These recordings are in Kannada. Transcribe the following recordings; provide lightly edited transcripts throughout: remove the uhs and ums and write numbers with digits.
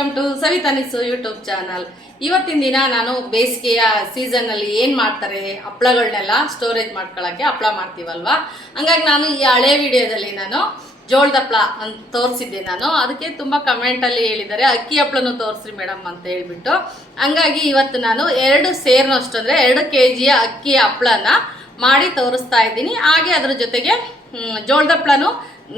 ವೆಲ್ಕಮ್ ಟು ಸವಿತಾನಿಸು ಯೂಟ್ಯೂಬ್ ಚಾನಲ್. ಇವತ್ತಿನ ದಿನ ನಾನು ಬೇಸಿಗೆಯ ಸೀಸನ್ನಲ್ಲಿ ಏನು ಮಾಡ್ತಾರೆ ಹಪ್ಪಳಗಳನ್ನೆಲ್ಲ ಸ್ಟೋರೇಜ್ ಮಾಡ್ಕೊಳ್ಳೋಕ್ಕೆ ಹಪ್ಪಳ ಮಾಡ್ತೀವಲ್ವಾ. ಹಂಗಾಗಿ ನಾನು ಈ ಹಳೆ ವಿಡಿಯೋದಲ್ಲಿ ನಾನು ಜೋಳದ ಹಪ್ಪಳ ಅಂತ ತೋರಿಸಿದ್ದೆ. ನಾನು ಅದಕ್ಕೆ ತುಂಬ ಕಮೆಂಟಲ್ಲಿ ಹೇಳಿದ್ದಾರೆ ಅಕ್ಕಿ ಹಪ್ಪಳನೂ ತೋರಿಸ್ರಿ ಮೇಡಮ್ ಅಂತ ಹೇಳ್ಬಿಟ್ಟು. ಹಂಗಾಗಿ ಇವತ್ತು ನಾನು 2 ಸೇರಿನಷ್ಟು ಅಂದರೆ 2 kg ಅಕ್ಕಿ ಹಪ್ಪಳನ ಮಾಡಿ ತೋರಿಸ್ತಾ ಇದ್ದೀನಿ. ಹಾಗೆ ಅದ್ರ ಜೊತೆಗೆ ಜೋಳದ ಹಪ್ಪಳನೂ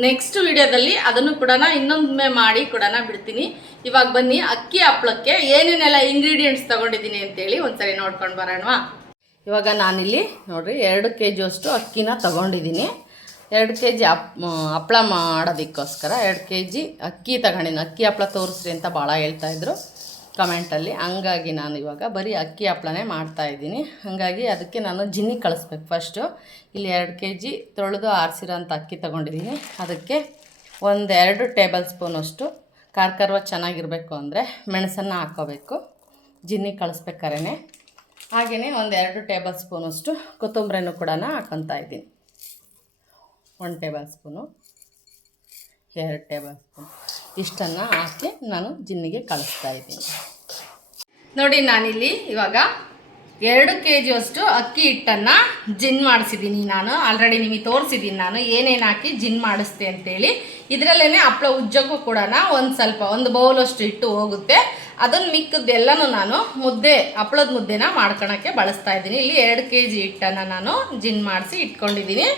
ನೆಕ್ಸ್ಟ್ ವಿಡಿಯೋದಲ್ಲಿ ಅದನ್ನು ಕೂಡ ಇನ್ನೊಮ್ಮೆ ಮಾಡಿ ಕೂಡ ಬಿಡ್ತೀನಿ. ಇವಾಗ ಬನ್ನಿ ಅಕ್ಕಿ ಹಪ್ಪಳಕ್ಕೆ ಏನೇನೆಲ್ಲ ಇಂಗ್ರೀಡಿಯೆಂಟ್ಸ್ ತೊಗೊಂಡಿದ್ದೀನಿ ಅಂತೇಳಿ ಒಂದ್ಸರಿ ನೋಡ್ಕೊಂಡು ಬರೋಣವಾ. ಇವಾಗ ನಾನಿಲ್ಲಿ ನೋಡಿರಿ 2 kg ಅಷ್ಟು ಅಕ್ಕಿನ ತೊಗೊಂಡಿದ್ದೀನಿ. 2 kg ಹಪ್ಪಳ ಮಾಡೋದಕ್ಕೋಸ್ಕರ 2 kg ಅಕ್ಕಿ ತಗೊಂಡಿದ್ದೀನಿ. ಅಕ್ಕಿ ಹಪ್ಪಳ ತೋರಿಸ್ರಿ ಅಂತ ಭಾಳ ಹೇಳ್ತಾಯಿದ್ರು ಕಮೆಂಟಲ್ಲಿ. ಹಂಗಾಗಿ ನಾನು ಇವಾಗ ಬರೀ ಅಕ್ಕಿ ಹಪ್ಪಳನೇ ಮಾಡ್ತಾಯಿದ್ದೀನಿ. ಹಾಗಾಗಿ ಅದಕ್ಕೆ ನಾನು ಜಿನ್ನಿ ಕಳಿಸ್ಬೇಕು. ಫಸ್ಟು ಇಲ್ಲಿ 2 kg ತೊಳೆದು ಆರಿಸಿರೋಂಥ ಅಕ್ಕಿ ತೊಗೊಂಡಿದ್ದೀನಿ. ಅದಕ್ಕೆ 1-2 ಟೇಬಲ್ ಸ್ಪೂನಷ್ಟು ಕಾರ್ಕರ್ವ ಚೆನ್ನಾಗಿರಬೇಕು ಅಂದರೆ ಮೆಣಸನ್ನು ಹಾಕ್ಕೋಬೇಕು ಜಿನ್ನಿ ಕಳಿಸ್ಬೇಕಾರೆ. ಹಾಗೆಯೇ 1-2 ಟೇಬಲ್ ಸ್ಪೂನಷ್ಟು ಕೊತ್ತಂಬರಿನೂ ಕೂಡ ಹಾಕ್ಕೊತಾ ಇದ್ದೀನಿ. 1 ಟೇಬಲ್ ಸ್ಪೂನು, 2 ಟೇಬಲ್ ಸ್ಪೂನ್ ಇಷ್ಟನ್ನು ಹಾಕಿ ನಾನು ಜಿನ್ನಿಗೆ ಕಳಿಸ್ತಾ ಇದ್ದೀನಿ. ನೋಡಿ ನಾನಿಲ್ಲಿ ಇವಾಗ 2 kg ಅಷ್ಟು ಅಕ್ಕಿ ಹಿಟ್ಟನ್ನು ಜಿನ್ ಮಾಡಿಸಿದ್ದೀನಿ. ನಾನು ಆಲ್ರೆಡಿ ನಿಮಗೆ ತೋರಿಸಿದ್ದೀನಿ ನಾನು ಏನೇನು ಹಾಕಿ ಜಿನ್ ಮಾಡಿಸ್ತೆ ಅಂತೇಳಿ. ಇದರಲ್ಲೇ ಹಪ್ಪಳ ಉಜ್ಜೋಕ್ಕೂ ಕೂಡ ಒಂದು ಬೌಲಷ್ಟು ಹಿಟ್ಟು ಹೋಗುತ್ತೆ. ಅದನ್ನು ಮಿಕ್ಕದ್ದೆಲ್ಲನೂ ನಾನು ಹಪ್ಪಳದ ಮುದ್ದೆನ ಮಾಡ್ಕೊಳಕ್ಕೆ ಬಳಸ್ತಾ ಇದ್ದೀನಿ. ಇಲ್ಲಿ 2 kg ಹಿಟ್ಟನ್ನು ನಾನು ಜಿನ್ ಮಾಡಿಸಿ ಇಟ್ಕೊಂಡಿದ್ದೀನಿ.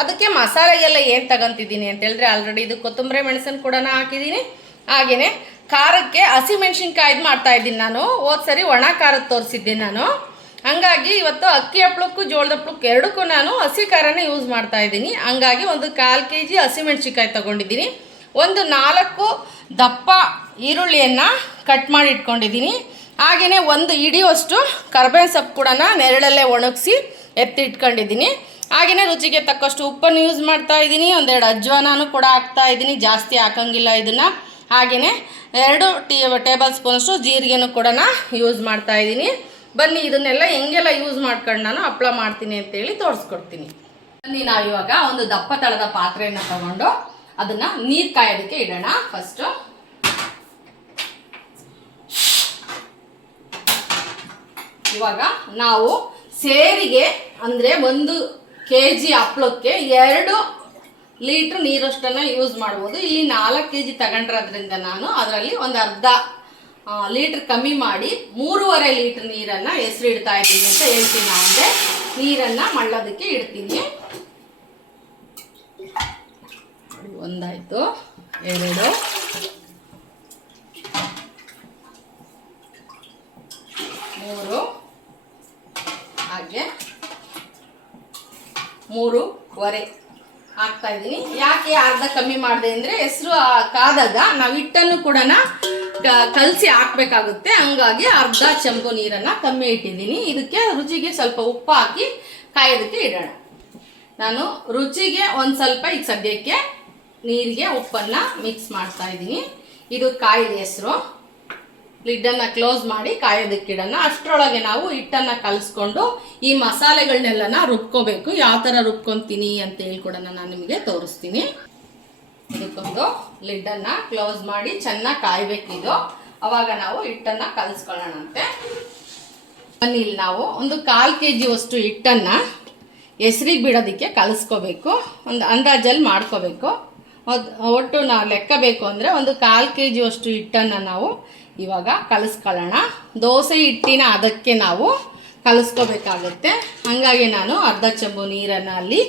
ಅದಕ್ಕೆ ಮಸಾಲೆಗೆಲ್ಲ ಏನು ತಗೊತಿದ್ದೀನಿ ಅಂತ ಹೇಳಿದ್ರೆ ಆಲ್ರೆಡಿ ಇದು ಕೊತ್ತಂಬರಿ ಮೆಣಸನ್ನು ಕೂಡ ಹಾಕಿದ್ದೀನಿ. ಹಾಗೆಯೇ ಖಾರಕ್ಕೆ ಹಸಿಮೆಣ್ಸಿನ್ಕಾಯ್ದು ಮಾಡ್ತಾಯಿದ್ದೀನಿ. ನಾನು ಸರಿ ಒಣ ಖಾರದ ತೋರಿಸಿದ್ದೆ ನಾನು. ಹಂಗಾಗಿ ಇವತ್ತು ಅಕ್ಕಿ ಹಪ್ಪಳಕ್ಕೂ ಜೋಳದ ಹಪ್ಪಳಕ್ಕೂ ಎರಡಕ್ಕೂ ನಾನು ಹಸಿ ಖಾರನೇ ಯೂಸ್ ಮಾಡ್ತಾಯಿದ್ದೀನಿ. ಹಂಗಾಗಿ 1/4 kg ಹಸಿಮೆಣ್ಸಿನ್ಕಾಯಿ ತೊಗೊಂಡಿದ್ದೀನಿ. 4 ದಪ್ಪ ಈರುಳ್ಳಿಯನ್ನು ಕಟ್ ಮಾಡಿ ಇಟ್ಕೊಂಡಿದ್ದೀನಿ. ಹಾಗೆಯೇ 1 ಹಿಡಿಯುವಷ್ಟು ಕರ್ಬೇವಿನ ಸೊಪ್ಪು ಕೂಡ ನೆರಳಲ್ಲೇ ಒಣಗಿಸಿ ಎತ್ತಿಟ್ಕೊಂಡಿದ್ದೀನಿ. ಹಾಗೆಯೇ ರುಚಿಗೆ ತಕ್ಕಷ್ಟು ಉಪ್ಪನ್ನು ಯೂಸ್ ಮಾಡ್ತಾಯಿದ್ದೀನಿ. 1-2 ಅಜ್ವಾನೂ ಕೂಡ ಹಾಕ್ತಾಯಿದ್ದೀನಿ, ಜಾಸ್ತಿ ಹಾಕೋಂಗಿಲ್ಲ ಇದನ್ನು. ಹಾಗೆಯೇ 2 ಟೇಬಲ್ ಸ್ಪೂನಷ್ಟು ಜೀರಿಗೆನೂ ಕೂಡ ಯೂಸ್ ಮಾಡ್ತಾಯಿದ್ದೀನಿ. ಬನ್ನಿ ಇದನ್ನೆಲ್ಲ ಹೆಂಗೆಲ್ಲ ಯೂಸ್ ಮಾಡ್ಕೊಂಡು ನಾನು ಹಪ್ಪಳ ಮಾಡ್ತೀನಿ ಅಂತೇಳಿ ತೋರಿಸ್ಕೊಡ್ತೀನಿ. ಬನ್ನಿ ನಾವಿವಾಗ ಒಂದು ದಪ್ಪ ತಳದ ಪಾತ್ರೆಯನ್ನು ತಗೊಂಡು ಅದನ್ನು ನೀರು ಕಾಯೋದಕ್ಕೆ ಇಡೋಣ. ಫಸ್ಟು ಇವಾಗ ನಾವು ಸೇರಿಗೆ ಅಂದರೆ 1 kg ಹಪ್ಪಳಕ್ಕೆ 2 ಲೀಟ್ರ್ ನೀರಷ್ಟನ್ನು ಯೂಸ್ ಮಾಡ್ಬೋದು. ಇಲ್ಲಿ 4 kg ತಗೊಂಡಿರೋದ್ರಿಂದ ನಾನು ಅದರಲ್ಲಿ ಒಂದು ಅರ್ಧ ಲೀಟ್ರ್ ಕಮ್ಮಿ ಮಾಡಿ 3.5 ಲೀಟ್ರ್ ನೀರನ್ನು ಹೆಸರು ಇಡ್ತಾ ಇದ್ದೀನಿ ಅಂತ ಹೇಳ್ತೀನಿ. ಅಂದರೆ ನೀರನ್ನು ಮಳ್ಳೋದಕ್ಕೆ ಇಡ್ತೀನಿ. 1 ಆಯಿತು, 2, 3, ಹಾಗೆ 3.5 ಹಾಕ್ತಾ ಇದ್ದೀನಿ. ಯಾಕೆ ಅರ್ಧ ಕಮ್ಮಿ ಮಾಡಿದೆ ಅಂದರೆ ಹೆಸರು ಕಾದಾಗ ನಾವು ಹಿಟ್ಟನ್ನು ಕೂಡ ಕಲಸಿ ಹಾಕಬೇಕಾಗುತ್ತೆ. ಹಂಗಾಗಿ ಅರ್ಧ ಚೆಂಬು ನೀರನ್ನು ಕಮ್ಮಿ ಇಟ್ಟಿದ್ದೀನಿ. ಇದಕ್ಕೆ ರುಚಿಗೆ ಸ್ವಲ್ಪ ಉಪ್ಪು ಹಾಕಿ ಕಾಯೋದಕ್ಕೆ ಇಡೋಣ. ನಾನು ರುಚಿಗೆ ಒಂದು ಸ್ವಲ್ಪ ಈಗ ಸದ್ಯಕ್ಕೆ ನೀರಿಗೆ ಉಪ್ಪನ್ನು ಮಿಕ್ಸ್ ಮಾಡ್ತಾ ಇದ್ದೀನಿ. ಇದು ಕಾಯಿದ ಹೆಸರು. ಲಿಡ್ಡನ್ನು ಕ್ಲೋಸ್ ಮಾಡಿ ಕಾಯೋದಕ್ಕೆ ಇಡೋಣ. ಅಷ್ಟರೊಳಗೆ ನಾವು ಹಿಟ್ಟನ್ನು ಕಲಿಸ್ಕೊಂಡು ಈ ಮಸಾಲೆಗಳನ್ನೆಲ್ಲ ರುಬ್ಕೋಬೇಕು. ಯಾವ ಥರ ರುಬ್ಕೊತೀನಿ ಅಂತ ಹೇಳಿ ಕೂಡ ನಾನು ನಿಮಗೆ ತೋರಿಸ್ತೀನಿ. ಇದಕ್ಕೊಂದು ಲಿಡ್ಡನ್ನು ಕ್ಲೋಸ್ ಮಾಡಿ ಚೆನ್ನಾಗಿ ಕಾಯಬೇಕಿದು. ಅವಾಗ ನಾವು ಹಿಟ್ಟನ್ನು ಕಲಿಸ್ಕೊಳ್ಳೋಣಂತೆ. ಬನ್ನಿ ಇಲ್ಲಿ ನಾವು 1/4 kg ಅಷ್ಟು ಹಿಟ್ಟನ್ನು ಹೆಸರಿಗೆ ಬಿಡೋದಕ್ಕೆ ಕಲಿಸ್ಕೋಬೇಕು. ಒಂದು ಅಂದಾಜಲ್ಲಿ ಮಾಡ್ಕೋಬೇಕು. ಒಟ್ಟು ನಾವು ಲೆಕ್ಕ ಬೇಕು ಅಂದರೆ 1/4 kg ಅಷ್ಟು ಹಿಟ್ಟನ್ನು ನಾವು ಇವಾಗ ಕಲಿಸ್ಕೊಳ್ಳೋಣ. ದೋಸೆ ಹಿಟ್ಟಿನ ಅದಕ್ಕೆ ನಾವು ಕಲಿಸ್ಕೋಬೇಕಾಗತ್ತೆ. ಹಾಗಾಗಿ ನಾನು ಅರ್ಧ ಚೆಂಬು ನೀರನ್ನು ಅಲ್ಲಿ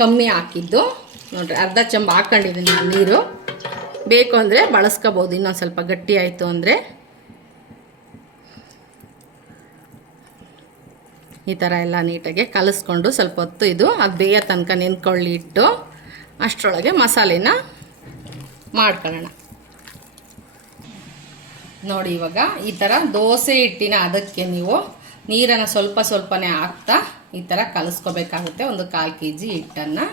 ಕಮ್ಮಿ ಹಾಕಿದ್ದು. ನೋಡಿರಿ, ಅರ್ಧ ಚೆಂಬು ಹಾಕ್ಕೊಂಡಿದ್ದೀನಿ ನಾನು ನೀರು. ಬೇಕು ಅಂದರೆ ಬಳಸ್ಕೋಬೋದು, ಇನ್ನೊಂದು ಸ್ವಲ್ಪ ಗಟ್ಟಿ ಆಯಿತು ಅಂದರೆ. ಈ ಥರ ಎಲ್ಲ ನೀಟಾಗಿ ಕಲಿಸ್ಕೊಂಡು ಸ್ವಲ್ಪ ಹೊತ್ತು ಅದು ಬೇಯ ತನಕ ನೆನ್ಕೊಳ್ಳಿ ಇಟ್ಟು ಅಷ್ಟರೊಳಗೆ ಮಸಾಲೆನ ಮಾಡ್ಕೊಳ್ಳೋಣ. ನೋಡಿ ಇವಾಗ ಈ ಥರ ದೋಸೆ ಹಿಟ್ಟಿನ ಅದಕ್ಕೆ ನೀವು ನೀರನ್ನು ಸ್ವಲ್ಪನೇ ಹಾಕ್ತಾ ಈ ಥರ ಕಲಿಸ್ಕೋಬೇಕಾಗುತ್ತೆ. 1/4 kg ಹಿಟ್ಟನ್ನು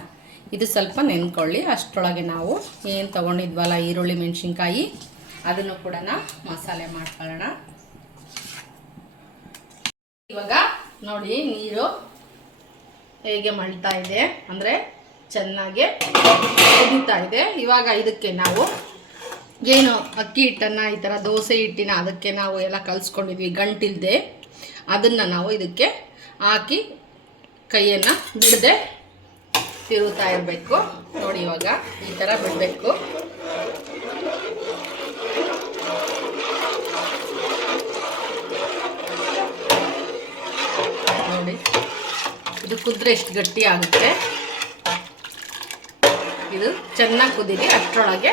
ಇದು ಸ್ವಲ್ಪ ನೆನ್ಕೊಳ್ಳಿ. ಅಷ್ಟರೊಳಗೆ ನಾವು ಏನು ತೊಗೊಂಡಿದ್ವಲ್ಲ ಈರುಳ್ಳಿ ಮೆಣಸಿನ್ಕಾಯಿ ಅದನ್ನು ಕೂಡ ಮಸಾಲೆ ಮಾಡ್ಕೊಳ್ಳೋಣ. ಇವಾಗ ನೋಡಿ ನೀರು ಹೇಗೆ ಮಳ್ತಾ ಇದೆ ಅಂದರೆ ಚೆನ್ನಾಗಿ ಕುದೀತಾ ಇದೆ. ಇವಾಗ ಇದಕ್ಕೆ ನಾವು ಏನು ಅಕ್ಕಿ ಹಿಟ್ಟನ್ನು ಈ ಥರ ದೋಸೆ ಹಿಟ್ಟಿನ ಅದಕ್ಕೆ ನಾವು ಎಲ್ಲ ಕಲಿಸ್ಕೊಂಡಿದ್ವಿ ಗಂಟಿಲ್ದೆ, ಅದನ್ನು ನಾವು ಇದಕ್ಕೆ ಹಾಕಿ ಕೈಯನ್ನು ಬಿಡದೆ ತಿರುಗ್ತಾ ಇರಬೇಕು. ನೋಡಿ ಇವಾಗ ಈ ಥರ ಬಿಡಬೇಕು. ನೋಡಿ ಇದು ಕುದ್ರೆ ಎಷ್ಟು ಗಟ್ಟಿ ಆಗುತ್ತೆ. ಇದು ಚೆನ್ನಾಗಿ ಕುದೀಲಿ, ಅಷ್ಟರೊಳಗೆ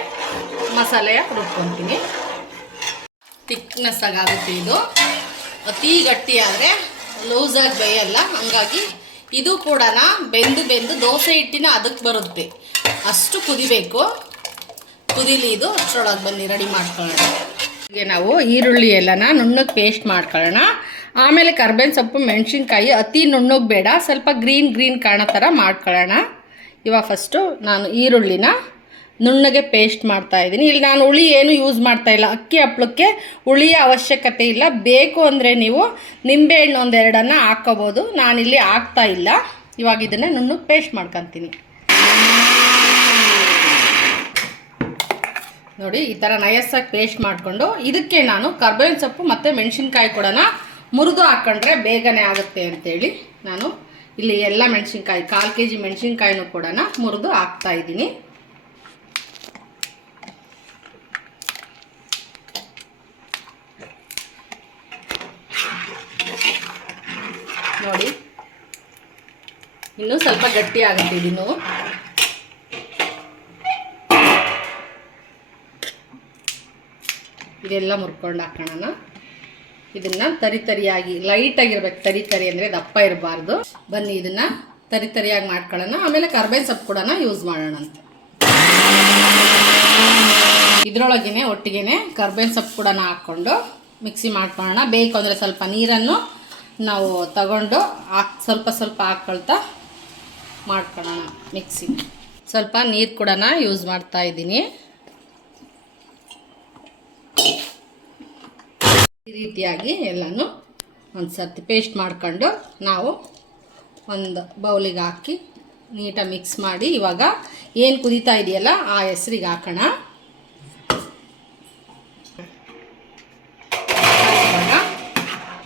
ಮಸಾಲೆಯ ರುಬ್ಕೊತೀನಿ. ಥಿಕ್ನೆಸ್ ಆಗುತ್ತೆ. ಇದು ಅತಿ ಗಟ್ಟಿ ಆದರೆ ಲೂಸಾಗಿ ಬೇಯಲ್ಲ, ಹಂಗಾಗಿ ಇದು ಕೂಡ ಬೆಂದು ದೋಸೆ ಹಿಟ್ಟಿನ ಅದಕ್ಕೆ ಬರುತ್ತೆ. ಅಷ್ಟು ಕುದಿಬೇಕು. ಕುದೀಲಿ ಇದು. ಅಷ್ಟರೊಳಗೆ ಬನ್ನಿ ರೆಡಿ ಮಾಡ್ಕೊಳ್ಳೋಣ. ಹೀಗೆ ನಾವು ಈರುಳ್ಳಿ ಎಲ್ಲನ ನುಣ್ಣಗೆ ಪೇಸ್ಟ್ ಮಾಡ್ಕೊಳ್ಳೋಣ. ಆಮೇಲೆ ಕರ್ಬೇವಿನ ಸೊಪ್ಪು, ಮೆಣಸಿನ್ಕಾಯಿ ಅತಿ ನುಣ್ಣಗೆ ಬೇಡ, ಸ್ವಲ್ಪ ಗ್ರೀನ್ ಕಾಣೋ ಥರ ಮಾಡ್ಕೊಳ್ಳೋಣ. ಇವಾಗ ಫಸ್ಟು ನಾನು ಈರುಳ್ಳಿನ ನುಣ್ಣಗೆ ಪೇಸ್ಟ್ ಮಾಡ್ತಾಯಿದ್ದೀನಿ. ಇಲ್ಲಿ ನಾನು ಹುಳಿ ಏನು ಯೂಸ್ ಮಾಡ್ತಾಯಿಲ್ಲ. ಅಕ್ಕಿ ಹಪ್ಪಳಕ್ಕೆ ಹುಳಿಯ ಅವಶ್ಯಕತೆ ಇಲ್ಲ. ಬೇಕು ಅಂದರೆ ನೀವು ನಿಂಬೆಹಣ್ಣು ಒಂದೆರಡನ್ನು ಹಾಕ್ಕೋಬೋದು. ನಾನಿಲ್ಲಿ ಹಾಕ್ತಾಯಿಲ್ಲ. ಇವಾಗ ಇದನ್ನು ನುಣ್ಣಗೆ ಪೇಸ್ಟ್ ಮಾಡ್ಕೊತೀನಿ. ನೋಡಿ ಈ ಥರ ನಯಸ್ಸಾಗಿ ಪೇಸ್ಟ್ ಮಾಡಿಕೊಂಡು ಇದಕ್ಕೆ ನಾನು ಕರ್ಬೇವಿನ ಸೊಪ್ಪು ಮತ್ತು ಮೆಣಸಿನ್ಕಾಯಿ ಕೂಡ ಮುರಿದು ಹಾಕ್ಕೊಂಡ್ರೆ ಬೇಗನೆ ಆಗುತ್ತೆ ಅಂತೇಳಿ ನಾನು ಇಲ್ಲಿ ಎಲ್ಲ ಮೆಣಸಿನ್ಕಾಯಿ 1/4 kg ಮೆಣಸಿನ್ಕಾಯಿನೂ ಕೂಡ ಮುರಿದು ಹಾಕ್ತಾಯಿದ್ದೀನಿ. ನೋಡಿ ಇನ್ನೂ ಸ್ವಲ್ಪ ಗಟ್ಟಿ ಆಗುತ್ತೆ. ಇದನ್ನು ಇದೆಲ್ಲ ಮುರ್ಕೊಂಡು ಹಾಕೋಣ. ಇದನ್ನು ತರಿಯಾಗಿ ಲೈಟಾಗಿರ್ಬೇಕು. ತರಿ ಅಂದರೆ ದಪ್ಪ ಇರಬಾರ್ದು. ಬನ್ನಿ ಇದನ್ನು ತರಿಯಾಗಿ ಮಾಡ್ಕೊಳ್ಳೋಣ. ಆಮೇಲೆ ಕರ್ಬೇವಿನ ಸೊಪ್ಪು ಕೂಡ ಯೂಸ್ ಮಾಡೋಣ ಅಂತ. ಇದರೊಳಗೇ ಒಟ್ಟಿಗೆ ಕರ್ಬೇವಿನ ಸೊಪ್ಪು ಕೂಡ ಹಾಕ್ಕೊಂಡು ಮಿಕ್ಸಿ ಮಾಡ್ಕೊಳ್ಳೋಣ. ಬೇಕು ಅಂದರೆ ಸ್ವಲ್ಪ ನೀರನ್ನು ನಾವು ತಗೊಂಡು ಸ್ವಲ್ಪ ಹಾಕ್ಕೊಳ್ತಾ ಮಾಡ್ಕೊಳ್ಳೋಣ ಮಿಕ್ಸಿ. ಸ್ವಲ್ಪ ನೀರು ಕೂಡ ಯೂಸ್ ಮಾಡ್ತಾ ಇದ್ದೀನಿ. ಈ ರೀತಿಯಾಗಿ ಎಲ್ಲನೂ ಒಂದು ಸರ್ತಿ ಪೇಸ್ಟ್ ಮಾಡ್ಕೊಂಡು ನಾವು ಒಂದು ಬೌಲಿಗೆ ಹಾಕಿ ನೀಟಾಗಿ ಮಿಕ್ಸ್ ಮಾಡಿ ಇವಾಗ ಏನು ಕುದೀತಾ ಇದೆಯಲ್ಲ ಆ ಹೆಸರಿಗೆ ಹಾಕೋಣ.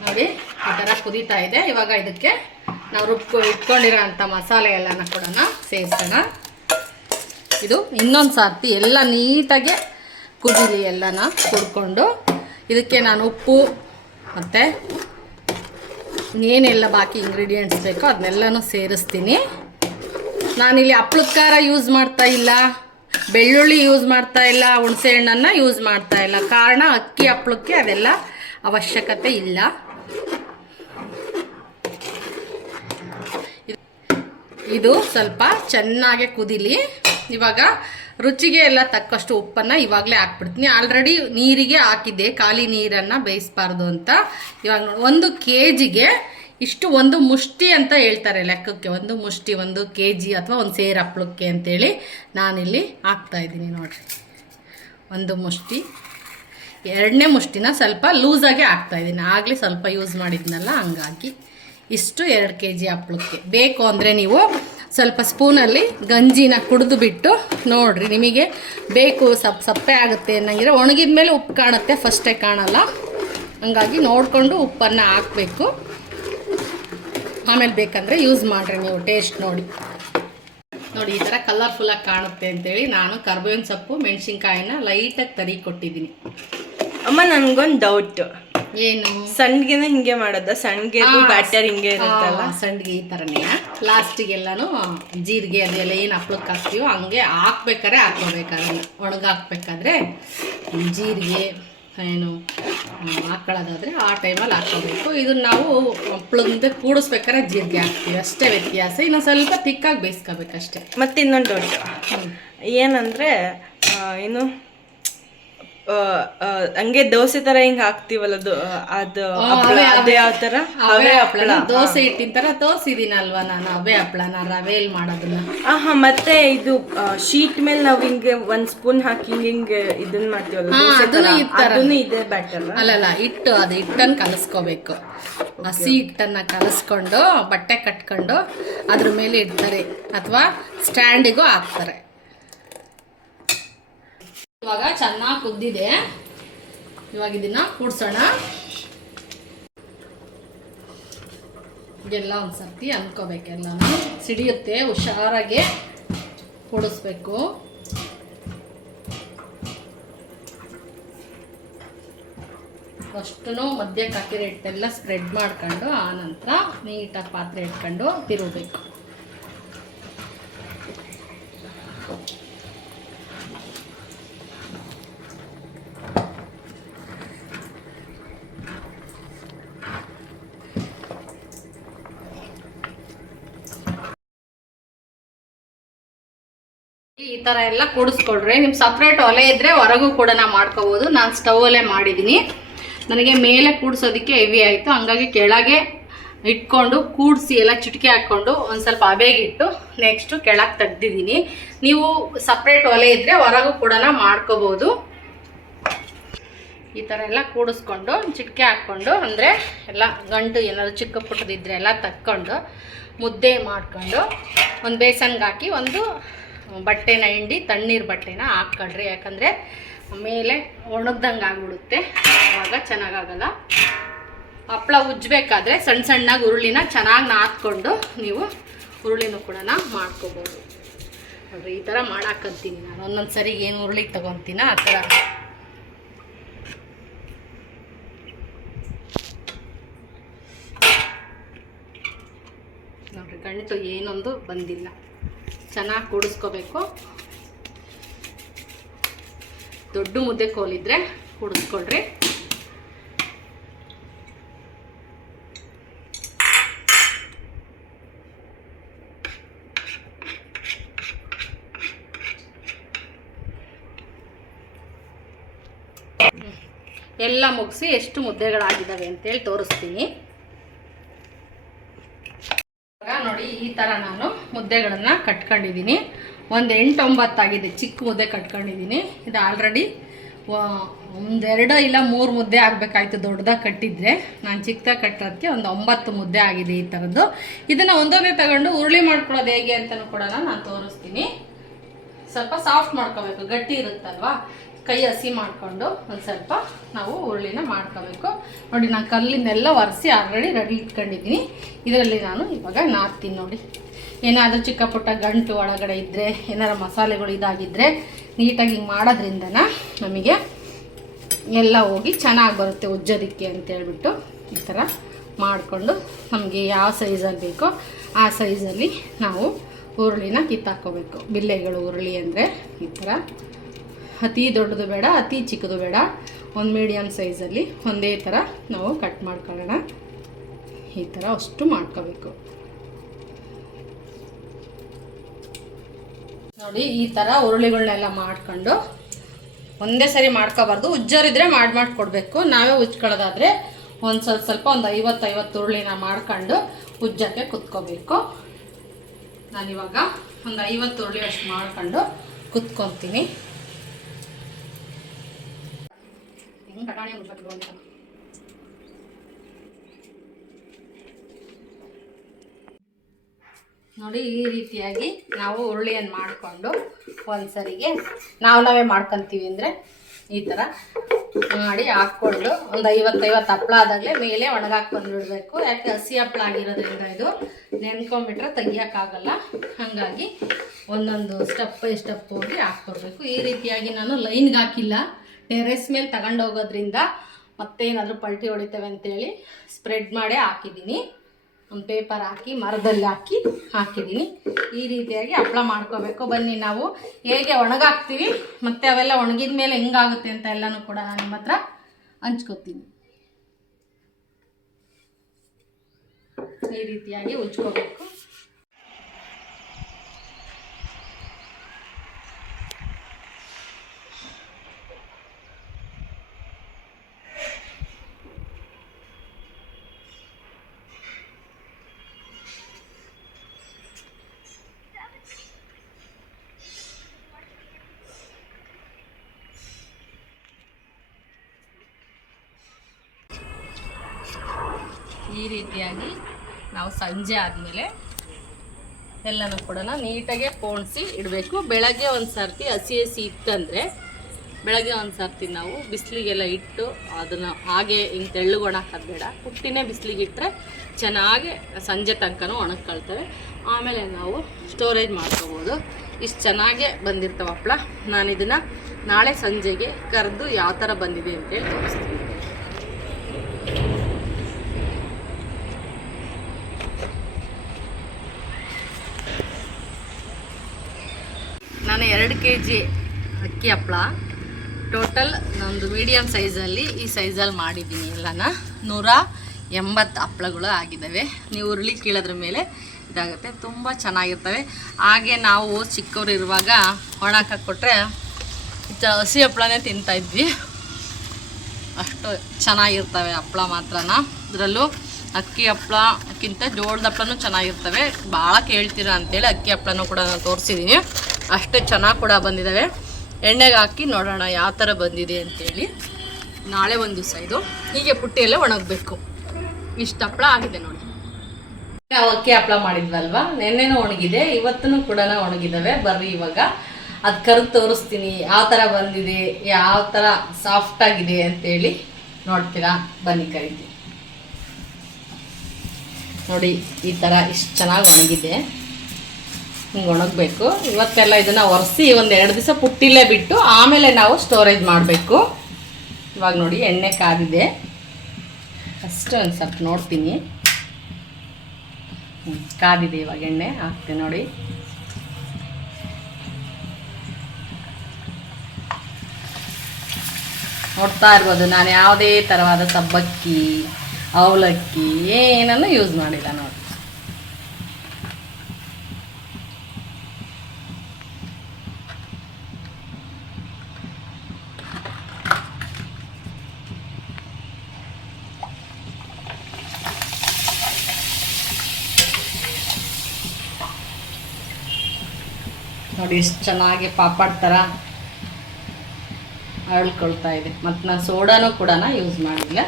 ನೋಡಿ ಈ ಥರ ಕುದೀತಾ ಇದೆ. ಇವಾಗ ಇದಕ್ಕೆ ನಾವು ಇಟ್ಕೊಂಡಿರೋ ಅಂಥ ಮಸಾಲೆ ಎಲ್ಲನ ಕೂಡ ಸೇರಿಸೋಣ. ಇದು ಇನ್ನೊಂದು ಸರ್ತಿ ಎಲ್ಲ ನೀಟಾಗಿ ಕುದೀಲಿ. ಎಲ್ಲನ ಕುಡ್ಕೊಂಡು ಇದಕ್ಕೆ ನಾನು ಉಪ್ಪು ಮತ್ತು ಏನೆಲ್ಲ ಬಾಕಿ ಇಂಗ್ರೀಡಿಯೆಂಟ್ಸ್ ಬೇಕೋ ಅದನ್ನೆಲ್ಲನೂ ಸೇರಿಸ್ತೀನಿ. ನಾನಿಲ್ಲಿ ಹಪ್ಪಳದ ಖಾರ ಯೂಸ್ ಮಾಡ್ತಾ ಇಲ್ಲ, ಬೆಳ್ಳುಳ್ಳಿ ಯೂಸ್ ಮಾಡ್ತಾ ಇಲ್ಲ, ಹುಣಸೆ ಹಣ್ಣನ್ನು ಯೂಸ್ ಮಾಡ್ತಾ ಇಲ್ಲ. ಕಾರಣ ಅಕ್ಕಿ ಹಪ್ಪಳಕ್ಕೆ ಅದೆಲ್ಲ ಅವಶ್ಯಕತೆ ಇಲ್ಲ. ಇದು ಸ್ವಲ್ಪ ಚೆನ್ನಾಗೆ ಕುದೀಲಿ. ಇವಾಗ ರುಚಿಗೆ ಎಲ್ಲ ತಕ್ಕಷ್ಟು ಉಪ್ಪನ್ನು ಇವಾಗಲೇ ಹಾಕ್ಬಿಡ್ತೀನಿ. ಆಲ್ರೆಡಿ ನೀರಿಗೆ ಹಾಕಿದ್ದೆ, ಖಾಲಿ ನೀರನ್ನು ಬೇಯಿಸಬಾರ್ದು ಅಂತ. ಇವಾಗ ನೋಡಿ 1 kgಗೆ ಇಷ್ಟು 1 ಮುಷ್ಟಿ ಅಂತ ಹೇಳ್ತಾರೆ ಲೆಕ್ಕಕ್ಕೆ. 1 ಮುಷ್ಟಿ 1 kg ಅಥವಾ 1 ಸೇರು ಹಪ್ಪಳಕ್ಕೆ ಅಂತೇಳಿ ನಾನಿಲ್ಲಿ ಹಾಕ್ತಾಯಿದ್ದೀನಿ. ನೋಡಿರಿ 1 ಮುಷ್ಟಿ. 2ನೇ ಮುಷ್ಟಿನ ಸ್ವಲ್ಪ ಲೂಸಾಗಿ ಹಾಕ್ತಾಯಿದ್ದೀನಿ. ಆಗಲೇ ಸ್ವಲ್ಪ ಯೂಸ್ ಮಾಡಿದ್ನಲ್ಲ, ಹಂಗಾಗಿ ಇಷ್ಟು 2 kg ಹಪ್ಪಳಕ್ಕೆ. ಬೇಕು ಅಂದರೆ ನೀವು ಸ್ವಲ್ಪ ಸ್ಪೂನಲ್ಲಿ ಗಂಜಿನ ಕುಡಿದು ಬಿಟ್ಟು ನೋಡಿರಿ, ನಿಮಗೆ ಬೇಕು ಸಪ್ಪೆ ಆಗುತ್ತೆ ಅನ್ನಂಗಿದ್ರೆ ಒಣಗಿದ ಮೇಲೆ ಉಪ್ಪು ಕಾಣುತ್ತೆ, ಫಸ್ಟೇ ಕಾಣಲ್ಲ. ಹಂಗಾಗಿ ನೋಡಿಕೊಂಡು ಉಪ್ಪನ್ನು ಹಾಕಬೇಕು. ಆಮೇಲೆ ಬೇಕಂದರೆ ಯೂಸ್ ಮಾಡಿರಿ ನೀವು ಟೇಸ್ಟ್ ನೋಡಿ. ನೋಡಿ ಈ ಥರ ಕಲರ್ಫುಲ್ಲಾಗಿ ಕಾಣುತ್ತೆ ಅಂತೇಳಿ ನಾನು ಕರ್ಬೇವಿನ ಸೊಪ್ಪು ಮೆಣಸಿನ್ಕಾಯಿನ ಲೈಟಾಗಿ ತರಿ ಕೊಟ್ಟಿದ್ದೀನಿ. ಅಮ್ಮ ನನಗೊಂದು ಡೌಟ್. ಏನು? ಸಂಡ್ಗೆನ ಹಿಂಗೆ ಮಾಡೋದ? ಸಂಡ್ಗೆ ಬ್ಯಾಟರ್ ಹಿಂಗೆ ಇರುತ್ತಲ್ಲ, ಸಂಡ್ಗೆ ಈ ಥರನೇ ಲಾಸ್ಟಿಗೆಲ್ಲನೂ ಜೀರಿಗೆ ಅದೆಲ್ಲ ಏನು ಹಪ್ಳಕ್ಕೆ ಹಾಕ್ತೀವೋ ಹಂಗೆ ಹಾಕ್ಬೇಕಾದ್ರೆ ಹಾಕ್ಕೋಬೇಕಾದ್ರೆ, ಒಣಗಾಕ್ಬೇಕಾದ್ರೆ ಜೀರಿಗೆ ಏನು ಹಾಕೊಳ್ಳೋದಾದರೆ ಆ ಟೈಮಲ್ಲಿ ಹಾಕ್ಕೋಬೇಕು. ಇದನ್ನು ನಾವು ಹಪ್ಳದ ಕೂಡಿಸ್ಬೇಕಾದ್ರೆ ಜೀರಿಗೆ ಹಾಕ್ತೀವಿ, ಅಷ್ಟೇ ವ್ಯತ್ಯಾಸ. ಇನ್ನು ಸ್ವಲ್ಪ ತಿಕ್ಕಾಗಿ ಬೇಯಿಸ್ಕೋಬೇಕಷ್ಟೆ. ಮತ್ತು ಇನ್ನೊಂದು ಡೌಟ್ ಏನಂದರೆ, ಏನು ಹಂಗೆ ದೋಸೆ ತರ ಹಿಂಗ್ ಹಾಕ್ತಿವಲ್ಲ, ಅದು ಅದೇ ಯಾವ ತರ? ಅವೇ ಹಪ್ಪಳ, ದೋಸೆ ಹಿಟ್ಟಿನ ತರ ತೋರಿಸಿದೀನಲ್ವಾ ನಾನು, ಅವೇ ಹಪ್ಪಳನ ರವೆಲ್ ಮಾಡೋದನ್ನ. ಮತ್ತೆ ಇದು ಶೀಟ್ ಮೇಲೆ ನಾವ್ ಹಿಂಗೆ 1 ಸ್ಪೂನ್ ಹಾಕಿ ಹಿಂಗೆ ಇದನ್ನ ಮಾಡ್ತೀವಲ್ಲ, ಅದನ್ನು ಇದೇ ಬ್ಯಾಟರ್ ಅಲ್ಲಲ್ಲ, ಹಿಟ್ಟನ್ನು ಕಲಸ್ಕೋಬೇಕು. ಹಸಿ ಹಿಟ್ಟನ್ನು ಕಲಸ್ಕೊಂಡು ಬಟ್ಟೆ ಕಟ್ಕೊಂಡು ಅದ್ರ ಮೇಲೆ ಇಡ್ತಾರೆ ಅಥವಾ ಸ್ಟ್ಯಾಂಡಿಗೂ ಹಾಕ್ತಾರೆ. ಇವಾಗ ಚೆನ್ನಾಗಿ ಕುದ್ದಿದೆ. ಇವಾಗ ಇದನ್ನ ಕೂಡ್ಸೋಣ. ಇದೆಲ್ಲ ಒಂದು ಸರ್ತಿ ಅಂದ್ಕೋಬೇಕೆಲ್ಲ ಸಿಡಿಯುತ್ತೆ, ಹುಷಾರಾಗಿ ಕೂಡಿಸ್ಬೇಕು. ಅಷ್ಟೂ ಮಧ್ಯಕ್ಕೆ ಹಾಕಿರೋ ಹಿಟ್ಟೆಲ್ಲ ಸ್ಪ್ರೆಡ್ ಮಾಡ್ಕೊಂಡು ಆನಂತರ ನೀಟಾಗಿ ಪಾತ್ರೆ ಇಟ್ಕೊಂಡು ತಿರುಗಬೇಕು. ಈ ಥರ ಎಲ್ಲ ಕೂಡಿಸ್ಕೊಳ್ರಿ. ನಿಮ್ಮ ಸಪ್ರೇಟ್ ಒಲೆ ಇದ್ದರೆ ಹೊರಗೂ ಕೂಡ ಮಾಡ್ಕೋಬೋದು. ನಾನು ಸ್ಟವಲ್ಲೇ ಮಾಡಿದ್ದೀನಿ. ನನಗೆ ಮೇಲೆ ಕೂಡಿಸೋದಕ್ಕೆ ಹೆವಿ ಆಯಿತು, ಹಂಗಾಗಿ ಕೆಳಗೆ ಇಟ್ಕೊಂಡು ಕೂಡಿಸಿ ಎಲ್ಲ ಚಿಟಿಕೆ ಹಾಕ್ಕೊಂಡು ಒಂದು ಸ್ವಲ್ಪ ಹಬೆಗಿಟ್ಟು ನೆಕ್ಸ್ಟು ಕೆಳಗೆ ತೆಗ್ದಿದ್ದೀನಿ. ನೀವು ಸಪ್ರೇಟ್ ಒಲೆ ಇದ್ದರೆ ಹೊರಗೂ ಕೂಡ ಮಾಡ್ಕೋಬೋದು. ಈ ಥರ ಎಲ್ಲ ಕೂಡಿಸ್ಕೊಂಡು ಚಿಟಿಕೆ ಹಾಕ್ಕೊಂಡು, ಅಂದರೆ ಎಲ್ಲ ಗಂಟು ಏನಾದರೂ ಚಿಕ್ಕ ಪುಟ್ಟದಿದ್ದರೆ ಎಲ್ಲ ತಕ್ಕೊಂಡು ಮುದ್ದೆ ಮಾಡ್ಕೊಂಡು ಒಂದು ಬೇಸನ್ಗೆ ಹಾಕಿ ಒಂದು ಬಟ್ಟೆನ ಹಿಂಡಿ ತಣ್ಣೀರು ಬಟ್ಟೆನ ಹಾಕ್ಕೊಳ್ರಿ. ಯಾಕಂದರೆ ಮೇಲೆ ಒಣಗ್ದಂಗೆ ಆಗಿಬಿಡುತ್ತೆ, ಆವಾಗ ಚೆನ್ನಾಗಾಗಲ್ಲ. ಹಪ್ಪಳ ಉಜ್ಜಬೇಕಾದ್ರೆ ಸಣ್ಣ ಸಣ್ಣಗೆ ಉರುಳಿನ ಚೆನ್ನಾಗಿ ನಾದ್ಕೊಂಡು ನೀವು ಉರುಳಿನೂ ಕೂಡ ಮಾಡ್ಕೋಬೋದು. ನೋಡಿರಿ, ಈ ಥರ ಮಾಡಾಕಂತೀನಿ ನಾನು. ಒಂದೊಂದು ಸರಿ ಏನು ಉರುಳಿಗೆ ತೊಗೊತೀನ ಆ ಥರ. ನೋಡಿರಿ, ಗಂಟು ಏನೊಂದು ಬಂದಿಲ್ಲ. ಚೆನ್ನಾಗಿ ಕೂಡಿಸ್ಕೋಬೇಕು. ದೊಡ್ಡ ಮುದ್ದೆ ಕೋಲಿದ್ರೆ ಕೂಡಿಸ್ಕೊಳ್ರಿ. ಎಲ್ಲ ಮುಗಿಸಿ ಎಷ್ಟು ಮುದ್ದೆಗಳಾಗಿದ್ದಾವೆ ಅಂತೇಳಿ ತೋರಿಸ್ತೀನಿ. ನೋಡಿ, ಈ ಥರ ನಾನು ಮುದ್ದೆಗಳನ್ನು ಕಟ್ಕೊಂಡಿದ್ದೀನಿ. ಒಂದು 8-9 ಆಗಿದೆ ಚಿಕ್ಕ ಮುದ್ದೆ ಕಟ್ಕೊಂಡಿದ್ದೀನಿ. ಇದು ಆಲ್ರೆಡಿ 1-2 ಇಲ್ಲ 3 ಮುದ್ದೆ ಆಗಬೇಕಾಯ್ತು ದೊಡ್ಡದಾಗಿ ಕಟ್ಟಿದ್ರೆ. ನಾನು ಚಿಕ್ಕದಾಗಿ ಕಟ್ಟೋದಕ್ಕೆ ಒಂದು 9 ಮುದ್ದೆ ಆಗಿದೆ ಈ ಥರದ್ದು. ಇದನ್ನು ಒಂದೊಂದೇ ತಗೊಂಡು ಉರುಳಿ ಮಾಡ್ಕೊಳ್ಳೋದು ಹೇಗೆ ಅಂತಲೂ ಕೂಡ ನಾನು ತೋರಿಸ್ತೀನಿ. ಸ್ವಲ್ಪ ಸಾಫ್ಟ್ ಮಾಡ್ಕೋಬೇಕು, ಗಟ್ಟಿ ಇರುತ್ತಲ್ವ, ಕೈ ಹಸಿ ಮಾಡಿಕೊಂಡು ಒಂದು ಸ್ವಲ್ಪ ನಾವು ಉರುಳಿನ ಮಾಡ್ಕೋಬೇಕು. ನೋಡಿ, ನಾನು ಕಲ್ಲಿನೆಲ್ಲ ಒರೆಸಿ ಆಲ್ರೆಡಿ ರೆಡಿ ಇಟ್ಕೊಂಡಿದ್ದೀನಿ. ಇದರಲ್ಲಿ ನಾನು ಇವಾಗ ನಾದ್ತೀನಿ. ನೋಡಿ, ಏನಾದರೂ ಚಿಕ್ಕ ಪುಟ್ಟ ಗಂಟು ಒಳಗಡೆ ಇದ್ದರೆ, ಏನಾರು ಮಸಾಲೆಗಳು ಇದಾಗಿದ್ದರೆ ನೀಟಾಗಿ ಹಿಂಗೆ ಮಾಡೋದ್ರಿಂದ ನಮಗೆ ಎಲ್ಲ ಹೋಗಿ ಚೆನ್ನಾಗಿ ಬರುತ್ತೆ ಉಜ್ಜೋದಕ್ಕೆ ಅಂತೇಳ್ಬಿಟ್ಟು ಈ ಥರ ಮಾಡಿಕೊಂಡು ನಮಗೆ ಯಾವ ಸೈಜಲ್ಲಿ ಬೇಕೋ ಆ ಸೈಜಲ್ಲಿ ನಾವು ಉರುಳಿನ ಕಿತ್ತಾಕೋಬೇಕು. ಬಿಲ್ಲೆಗಳು ಉರುಳಿ ಅಂದರೆ ಈ ಥರ ಅತಿ ದೊಡ್ಡದು ಬೇಡ, ಅತಿ ಚಿಕ್ಕದು ಬೇಡ, ಒಂದು ಮೀಡಿಯಮ್ ಸೈಜಲ್ಲಿ ಒಂದೇ ಥರ ನಾವು ಕಟ್ ಮಾಡ್ಕೊಳ್ಳೋಣ. ಈ ಥರ ಅಷ್ಟು ಮಾಡ್ಕೋಬೇಕು. ನೋಡಿ, ಈ ಥರ ಉರುಳಿಗಳನ್ನೆಲ್ಲ ಮಾಡ್ಕೊಂಡು ಒಂದೇ ಸರಿ ಮಾಡ್ಕೋಬಾರ್ದು. ಉಜ್ಜೋರಿದ್ರೆ ಮಾಡಿಕೊಡ್ಬೇಕು. ನಾವೇ ಉಜ್ಕೊಳ್ಳೋದಾದರೆ ಒಂದು ಸ್ವಲ್ಪ ಒಂದು 50 ಉರುಳಿನ ಮಾಡ್ಕೊಂಡು ಉಜ್ಜಕ್ಕೆ ಕುತ್ಕೋಬೇಕು. ನಾನಿವಾಗ ಒಂದು 50 ಉರುಳಿ ಅಷ್ಟು ಮಾಡ್ಕೊಂಡು ಕುತ್ಕೊತೀನಿ. ನೋಡಿ, ಈ ರೀತಿಯಾಗಿ ನಾವು ಉರುಳಿಯನ್ನು ಮಾಡಿಕೊಂಡು ಒಂದ್ಸರಿಗೆ ನಾವೇ ಮಾಡ್ಕೊತೀವಿ ಅಂದರೆ ಈ ಥರ ಮಾಡಿ ಹಾಕ್ಕೊಂಡು ಒಂದು 50 ಹಪ್ಪಳ ಆದಾಗಲೇ ಮೇಲೆ ಒಣಗಾಕ್ಕೊಂಡು ಬಿಡಬೇಕು. ಯಾಕೆ ಹಸಿ ಹಪ್ಪಳ ಆಗಿರೋದ್ರಿಂದ ಇದು ನೆನ್ಕೊಂಬಿಟ್ರೆ ತೆಗಿಯೋಕ್ಕಾಗಲ್ಲ. ಹಾಗಾಗಿ ಒಂದೊಂದು ಸ್ಟೆಪ್ ಬೈ ಸ್ಟೆಪ್ ಹೋಗಿ ಹಾಕ್ಕೊಡ್ಬೇಕು. ಈ ರೀತಿಯಾಗಿ ನಾನು ಲೈನ್ಗೆ ಹಾಕಿಲ್ಲ, ಟೆರೆಸ್ ಮೇಲೆ ತಗೊಂಡೋಗೋದ್ರಿಂದ ಮತ್ತೇನಾದರೂ ಪಲ್ಟಿ ಹೊಡಿತೇವೆ ಅಂತೇಳಿ ಸ್ಪ್ರೆಡ್ ಮಾಡೇ ಹಾಕಿದ್ದೀನಿ. ಒಂದು ಪೇಪರ್ ಹಾಕಿ ಮರದಲ್ಲಿ ಹಾಕಿದ್ದೀನಿ. ಈ ರೀತಿಯಾಗಿ ಹಪ್ಪಳ ಮಾಡ್ಕೋಬೇಕು. ಬನ್ನಿ, ನಾವು ಹೇಗೆ ಒಣಗಾಕ್ತೀವಿ ಮತ್ತು ಅವೆಲ್ಲ ಒಣಗಿದ ಮೇಲೆ ಹೆಂಗಾಗುತ್ತೆ ಅಂತ ಎಲ್ಲನೂ ಕೂಡ ನಾನು ನಿಮ್ಮ ಹತ್ರ ಹಂಚ್ಕೋತೀನಿ. ಈ ರೀತಿಯಾಗಿ ಉಜ್ಕೋಬೇಕು. ಈ ರೀತಿಯಾಗಿ ನಾವು ಸಂಜೆ ಆದಮೇಲೆ ಎಲ್ಲನೂ ಕೂಡ ನೀಟಾಗೆ ಪೋಣಿಸಿ ಇಡಬೇಕು. ಬೆಳಗ್ಗೆ ಒಂದು ಸರ್ತಿ ಹಸಿ ಇತ್ತಂದರೆ ಬೆಳಗ್ಗೆ ಒಂದು ಸರ್ತಿ ನಾವು ಬಿಸಿಲಿಗೆಲ್ಲ ಇಟ್ಟು ಅದನ್ನು ಹಾಗೆ ಹಿಂಗೆ ತೆಳ್ಳಗೆ ಒಣಹಾಕೋದು ಬೇಡ, ಪುಟ್ಟಿನೇ ಬಿಸಿಲಿಗೆ ಇಟ್ಟರೆ ಚೆನ್ನಾಗಿ ಸಂಜೆ ತನಕನೂ ಒಣಗ್ಕೊಳ್ತವೆ. ಆಮೇಲೆ ನಾವು ಸ್ಟೋರೇಜ್ ಮಾಡ್ಕೋಬೋದು. ಇಷ್ಟು ಚೆನ್ನಾಗೇ ಬಂದಿರ್ತವೆ ಹಪ್ಪಳ. ನಾನು ಇದನ್ನು ನಾಳೆ ಸಂಜೆಗೆ ಕರೆದು ಯಾವ ಥರ ಬಂದಿದೆ ಅಂತೇಳಿ ತೋರಿಸ್ತೀನಿ. ನಾನು 2 kg ಅಕ್ಕಿ ಹಪ್ಪಳ ಟೋಟಲ್ ನಮ್ಮದು ಮೀಡಿಯಮ್ ಸೈಜಲ್ಲಿ ಈ ಸೈಜಲ್ಲಿ ಮಾಡಿದ್ದೀನಿ. ಎಲ್ಲನ 180 ಹಪ್ಪಳಗಳು ಆಗಿದ್ದಾವೆ. ನೀವು ಉರುಳಿ ಕೀಳೋದ್ರ ಮೇಲೆ ಇದಾಗುತ್ತೆ, ತುಂಬ ಚೆನ್ನಾಗಿರ್ತವೆ. ಹಾಗೆ ನಾವು ಚಿಕ್ಕವರು ಇರುವಾಗ ಒಣಕ್ಕೆ ಕೊಟ್ಟರೆ ಹಸಿ ಹಪ್ಪಳನೇ ತಿಂತಾಯಿದ್ವಿ, ಅಷ್ಟು ಚೆನ್ನಾಗಿರ್ತವೆ ಹಪ್ಪಳ ಮಾತ್ರನ. ಇದರಲ್ಲೂ ಅಕ್ಕಿ ಹಪ್ಪಳಕ್ಕಿಂತ ಜೋಳದ ಹಪ್ಪಳನೂ ಚೆನ್ನಾಗಿರ್ತವೆ. ಭಾಳ ಕೇಳ್ತೀರ ಅಂತೇಳಿ ಅಕ್ಕಿ ಹಪ್ಪಳನೂ ಕೂಡ ನಾನು ತೋರಿಸಿದ್ದೀನಿ, ಅಷ್ಟೇ ಚೆನ್ನಾಗಿ ಕೂಡ ಬಂದಿದ್ದಾವೆ. ಎಣ್ಣೆಗೆ ಹಾಕಿ ನೋಡೋಣ ಯಾವ ಥರ ಬಂದಿದೆ ಅಂತೇಳಿ. ನಾಳೆ ಒಂದು ದಿವಸ ಇದು ಹೀಗೆ ಪುಟ್ಟಿಯಲ್ಲೇ ಒಣಗಬೇಕು. ಇಷ್ಟು ಹಪ್ಪಳ ಆಗಿದೆ ನೋಡಿ. ನಾವು ಅಕ್ಕಿ ಹಪ್ಪಳ ಮಾಡಿದ್ವಲ್ವ, ನೆನ್ನೆನೂ ಒಣಗಿದೆ, ಇವತ್ತೂ ಕೂಡ ಒಣಗಿದ್ದಾವೆ. ಬರ್ರಿ ಇವಾಗ ಅದು ಕರೆದು ತೋರಿಸ್ತೀನಿ ಯಾವ ಥರ ಬಂದಿದೆ, ಯಾವ ಥರ ಸಾಫ್ಟಾಗಿದೆ ಅಂತೇಳಿ ನೋಡ್ತೀರಾ. ಬನ್ನಿ ಕರಿತೀನಿ ನೋಡಿ. ಈ ಥರ ಇಷ್ಟು ಚೆನ್ನಾಗಿ ಒಣಗಿದೆ, ಹಿಂಗೆ ಒಣಗಬೇಕು. ಇವತ್ತೆಲ್ಲ ಇದನ್ನು ಒರೆಸಿ ಒಂದು 2 ದಿವಸ ಪುಟ್ಟಿಲ್ಲೇ ಬಿಟ್ಟು ಆಮೇಲೆ ನಾವು ಸ್ಟೋರೇಜ್ ಮಾಡಬೇಕು. ಇವಾಗ ನೋಡಿ ಎಣ್ಣೆ ಕಾದಿದೆ, ಅಷ್ಟು ಒಂದು ಸ್ವಲ್ಪ ನೋಡ್ತೀನಿ. ಕಾದಿದೆ, ಇವಾಗ ಎಣ್ಣೆ ಹಾಕ್ತೀನಿ ನೋಡಿ. ನೋಡ್ತಾ ಇರ್ಬೋದು, ನಾನು ಯಾವುದೇ ಥರವಾದ ಸಬ್ಬಕ್ಕಿ ಅವಲಕ್ಕಿ ಏನನ್ನು ಯೂಸ್ ಮಾಡಿಲ್ಲ ನೋಡಿ. ನೋಡಿ ಎಷ್ಟು ಚೆನ್ನಾಗಿ ಪಾಪಡ್ ಥರ ಅರಳ್ಕೊಳ್ತಾ ಇದೆ. ಮತ್ತು ನಾನು ಸೋಡಾನೂ ಕೂಡ ಯೂಸ್ ಮಾಡಿಲ್ಲ.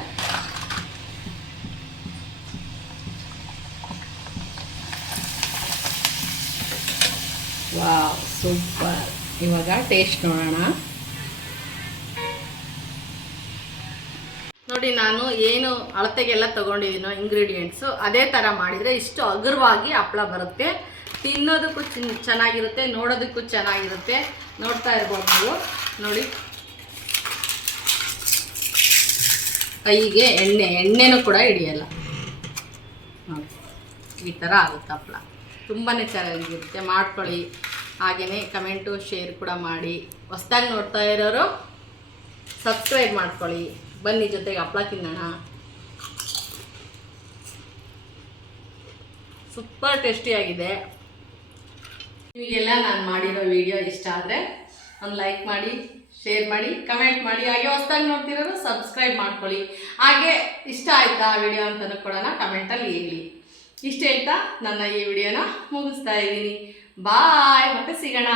Wow, super. ಇವಾಗ ಟೇಸ್ಟ್ ನೋಡೋಣ. ನೋಡಿ, ನಾನು ಏನು ಅಳತೆಗೆಲ್ಲ ತೊಗೊಂಡಿದ್ದೀನೋ ಇಂಗ್ರೀಡಿಯೆಂಟ್ಸು ಅದೇ ಥರ ಮಾಡಿದರೆ ಇಷ್ಟು ಹಗುರವಾಗಿ ಹಪ್ಪಳ ಬರುತ್ತೆ. ತಿನ್ನೋದಕ್ಕೂ ಚೆನ್ನಾಗಿರುತ್ತೆ, ನೋಡೋದಕ್ಕೂ ಚೆನ್ನಾಗಿರುತ್ತೆ. ನೋಡ್ತಾ ಇರ್ಬೋದು ನೀವು ನೋಡಿ. ಕೈಗೆ ಎಣ್ಣೆನೂ ಕೂಡ ಹಿಡಿಯಲ್ಲ ನೋಡಿ. ಈ ಥರ ಆಗುತ್ತೆ ಹಪ್ಪಳ. ತುಂಬಾ ಚೆನ್ನಾಗಿರುತ್ತೆ, ಮಾಡ್ಕೊಳ್ಳಿ. ಹಾಗೆಯೇ ಕಮೆಂಟು ಶೇರ್ ಕೂಡ ಮಾಡಿ. ಹೊಸ್ದಾಗಿ ನೋಡ್ತಾ ಇರೋರು ಸಬ್ಸ್ಕ್ರೈಬ್ ಮಾಡ್ಕೊಳ್ಳಿ. ಬನ್ನಿ ಜೊತೆಗೆ ಹಪ್ಪಳ ತಿನ್ನೋಣ. ಸೂಪರ್ ಟೇಸ್ಟಿಯಾಗಿದೆ. ನಿಮಗೆಲ್ಲ ನಾನು ಮಾಡಿರೋ ವಿಡಿಯೋ ಇಷ್ಟ ಆದರೆ ಒಂದು ಲೈಕ್ ಮಾಡಿ, ಶೇರ್ ಮಾಡಿ, ಕಮೆಂಟ್ ಮಾಡಿ. ಹಾಗೆ ಹೊಸ್ದಾಗಿ ನೋಡ್ತಿರೋರು ಸಬ್ಸ್ಕ್ರೈಬ್ ಮಾಡ್ಕೊಳ್ಳಿ. ಹಾಗೆ ಇಷ್ಟ ಆಯಿತಾ ವಿಡಿಯೋ ಅಂತಲೂ ಕೂಡ ಕಮೆಂಟಲ್ಲಿ ಹೇಳಿ. ಇಷ್ಟ ಹೇಳ್ತಾ ನನ್ನ ಈ ವಿಡಿಯೋನ ಮುಗಿಸ್ತಾ ಇದ್ದೀನಿ. ಬಾಯ್, ಮತ್ತೆ ಸಿಗೋಣ.